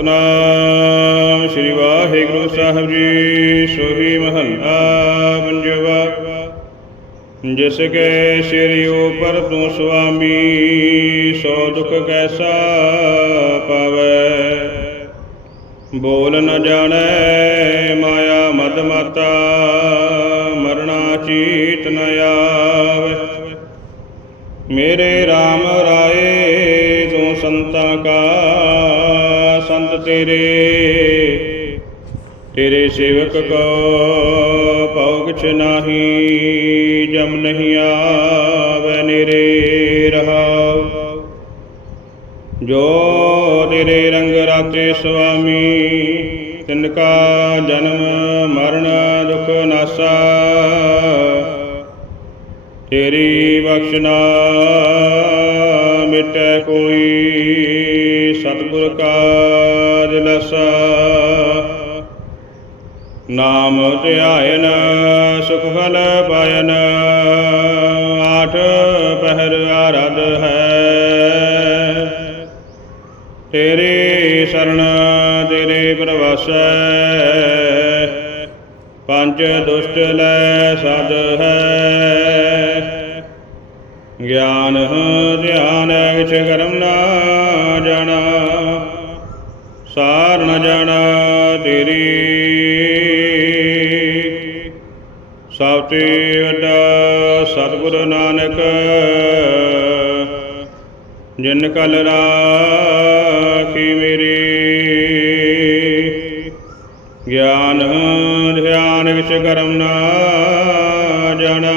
ਸਤਨਾਮ ਸ੍ਰੀ ਵਾਹਿਗੁਰੂ ਸਾਹਿਬ ਜੀ, ਸੋਹੀ ਮਹੱਲਾ ਪੰਜਵਾ। ਜਿਸ ਕੇ ਸਿਰਿ ਉਪਰ ਤੂੰ ਸੁਆਮੀ, ਸੋ ਦੁਖ ਕੈਸਾ ਪਾਵੈ। ਬੋਲ ਨ ਜਾਣੈ ਮਾਇਆ ਮਦ ਮਾਤਾ, ਮਰਣਾ ਚੀਤ ਨ ਆਵੈ। ਮੇਰੇ RAM ਰਾਏ, ਤੂੰ ਸੰਤਾਂ ਕਾ ਤੇਰੇ। ਤੇਰੇ ਸੇਵਕ ਕੋ ਭਉ ਕਿਛ ਨਾਹੀ, ਜਮ ਨਹੀਂ ਆਵੈ ਨੇਰੇ ਰਹਾਉ ਜੋ ਤੇਰੇ ਰੰਗ ਰਾਤੇ ਸੁਆਮੀ, ਤਿਨ ਕਾ ਜਨਮ ਮਰਨ ਦੁਖ ਨਾਸਾ। ਤੇਰੀ ਬਖਸ਼ਨਾ ਮਿਟੈ ਕੋਈ ਦਿਲਸਾ ਨਾਮ ਧਿਆਇਨ, ਸੁਖ ਫਲ ਪਾਇਨ। ਆਠ ਪਹਿਰ ਆਰਧ ਹੈ। ਤੇਰੀ ਸ਼ਰਨ ਤੇਰੇ ਪ੍ਰਵਾਸੈ। ਪੰਜ ਦੁਸ਼ਟ ਲੈ ਸਦ ਹੈ। ਗਿਆਨ, ਧਿਆਨ ਕਿਛ ਕਰਮ ਨਾ ਜਾਣਾ। ਸਾਰ ਨ ਜਾਣਾ ਤੇਰੀ। ਸਭ ਤੇ ਵੱਡਾ ਸਤਿਗੁਰ ਨਾਨਕ, ਜਿਨ ਕਲ ਰਾਖੀ ਮੇਰੀ। ਗਿਆਨ, ਧਿਆਨ ਕਿਛ ਕਰਮ ਨਾ ਜਾਣਾ।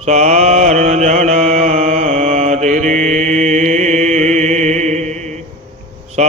ਸਾਰ ਜਾਣਾ ਤੇਰੀ।